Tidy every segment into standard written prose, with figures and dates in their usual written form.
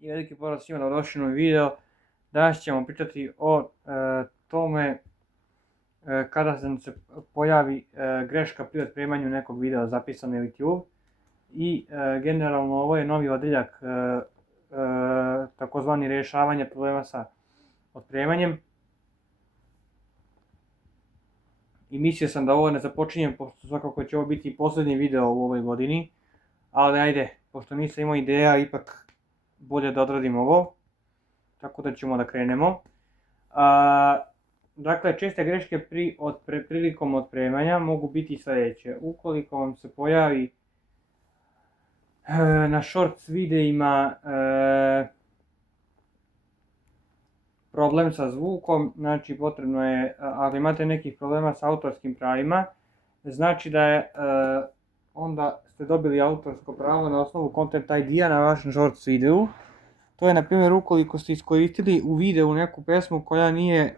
I veliki pozdrav svima na došli novi video. Danas ćemo pričati o tome kada se pojavi greška pri otpremanju nekog videa zapisan na YouTube. I generalno ovo je novi odeljak takozvani rješavanje problema sa otpremanjem. I mislio sam da ovo ne započinjem, pošto svakako će ovo biti posljednji video u ovoj godini. Ali ajde, pošto nisam imao ideja, ipak bolje da odradim ovo. Tako da ćemo da krenemo. Dakle, česte greške prilikom otpremanja mogu biti sljedeće. Ukoliko vam se pojavi na shorts videima problem sa zvukom, znači potrebno je, ako imate nekih problema sa autorskim pravima, znači da je onda ste dobili autorsko pravo na osnovu Content ID-a na vašem shorts videu. To je na primjer ukoliko ste iskoristili u videu neku pesmu koja nije,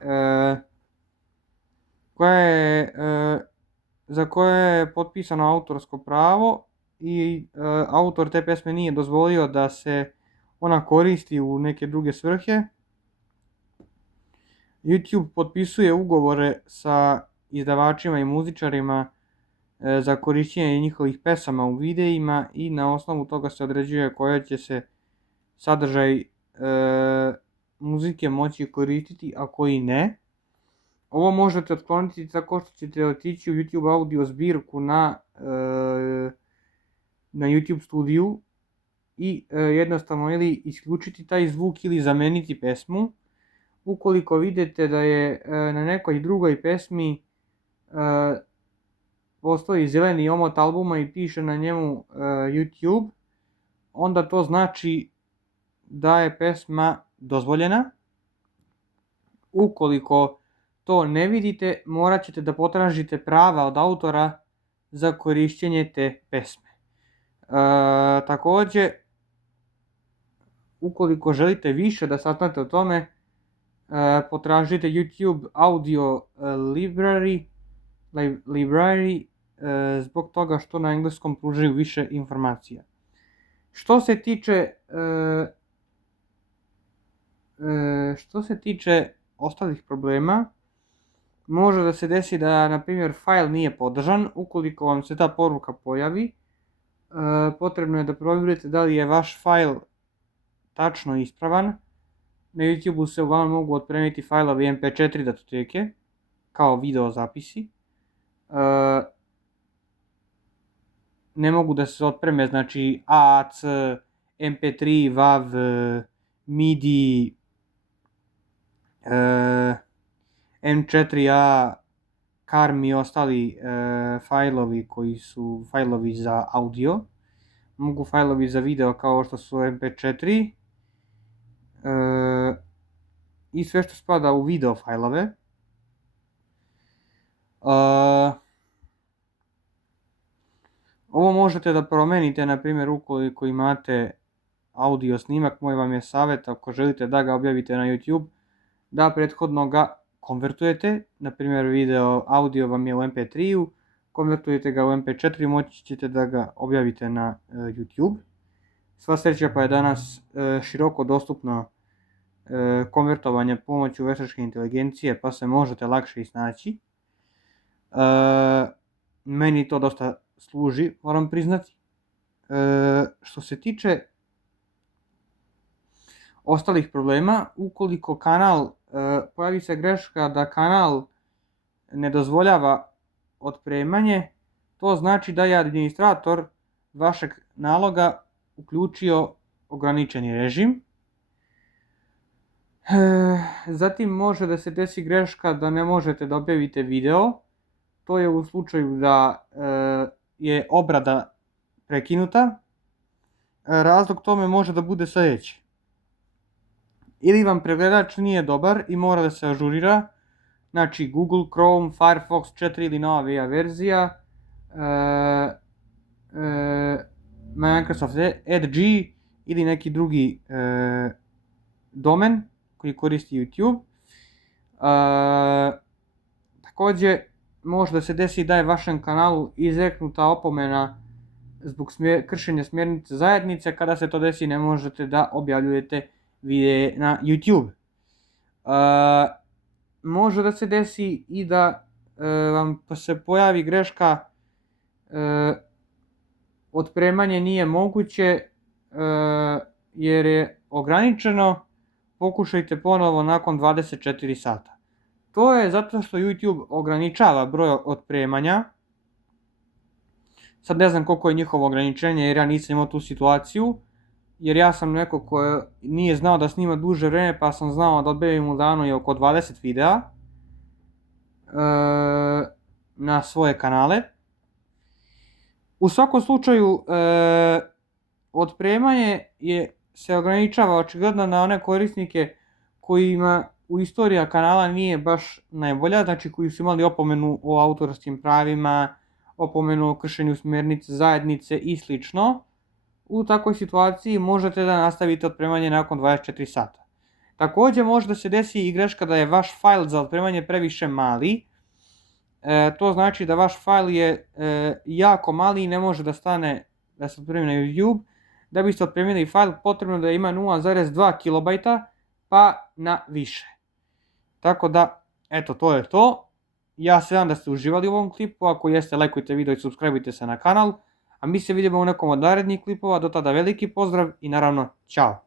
za koje je potpisano autorsko pravo i autor te pesme nije dozvolio da se ona koristi u neke druge svrhe. YouTube potpisuje ugovore sa izdavačima i muzičarima za korištenje njihovih pesama u videima i na osnovu toga se određuje koja će se sadržaj muzike moći koristiti, a koji ne. Ovo možete otkloniti tako što ćete otići u YouTube audio zbirku na YouTube studiju i jednostavno ili isključiti taj zvuk ili zameniti pesmu. Ukoliko vidite da je na nekoj drugoj pesmi postoji zeleni omot albuma i piše na njemu YouTube, onda to znači da je pesma dozvoljena. Ukoliko to ne vidite, morat ćete da potražite prava od autora za korištenje te pesme. Također, ukoliko želite više da saznate o tome, potražite YouTube Audio Library zbog toga što na engleskom pružaju više informacija. Što se tiče ostalih problema, može da se desi da, na primjer, file nije podržan. Ukoliko vam se ta poruka pojavi, potrebno je da provjerite da li je vaš file tačno ispravan. Na YouTube-u se uglavnom mogu otpremiti fajlovi MP4 datoteke, kao video zapisi. Ne mogu da se otpreme, znači AAC, MP3, WAV, MIDI, M4A, CARM i ostali fajlovi koji su fajlovi za audio. Mogu fajlovi za video kao što su MP4 i sve što spada u video fajlove. Ovo možete da promenite, na primjer, ukoliko imate audio snimak. Moj vam je savjet, ako želite da ga objavite na YouTube, da prethodno ga konvertujete. Na primjer, audio vam je u MP3-u, konvertujete ga u MP4, moći ćete da ga objavite na YouTube. Sva sreća pa je danas široko dostupno konvertovanje pomoću veštačke inteligencije, pa se možete lakše snaći. Meni to dosta služi, moram priznati. Što se tiče ostalih problema, ukoliko pojavi se greška da kanal ne dozvoljava otpremanje, to znači da je administrator vašeg naloga uključio ograničeni režim. Zatim može da se desi greška da ne možete da objavite video. To je u slučaju da je obrada prekinuta. Razlog tome može da bude sljedeći. Ili vam pregledač nije dobar i mora da se ažurira. Znači Google Chrome, Firefox 4 ili nova VIA verzija, Microsoft Edge ili neki drugi domen koji koristi YouTube. Također može da se desi da je vašem kanalu izreknuta opomena zbog kršenja smjernice zajednice. Kada se to desi ne možete da objavljujete videe na YouTube. Može da se desi i da vam se pojavi greška otpremanje nije moguće jer je ograničeno. Pokušajte ponovo nakon 24 sata. To je zato što YouTube ograničava broj otpremanja. Sad ne znam koliko je njihovo ograničenje jer ja nisam imao tu situaciju. Jer ja sam neko ko nije znao da snima duže vreme, pa sam znao da objavim u danu je oko 20 videa na svoje kanale. U svakom slučaju, otpremanje se ograničava očigledno na one korisnike kojima u istorija kanala nije baš najbolja, znači koji su imali opomenu o autorskim pravima, opomenu o kršenju smjernice zajednice i slično. U takvoj situaciji možete da nastavite otpremanje nakon 24 sata. Također može da se desi i greška da je vaš fajl za otpremanje previše mali. To znači da vaš fajl je jako mali i ne može da stane da se otpremi na YouTube. Da biste otpremili fajl potrebno da ima 0,2 KB pa na više. Tako da, eto, to je to. Ja se nadam da ste uživali u ovom klipu. Ako jeste, lajkujte video i subscribeujte se na kanal. A mi se vidimo u nekom od narednih klipova. Do tada veliki pozdrav i naravno, ćao!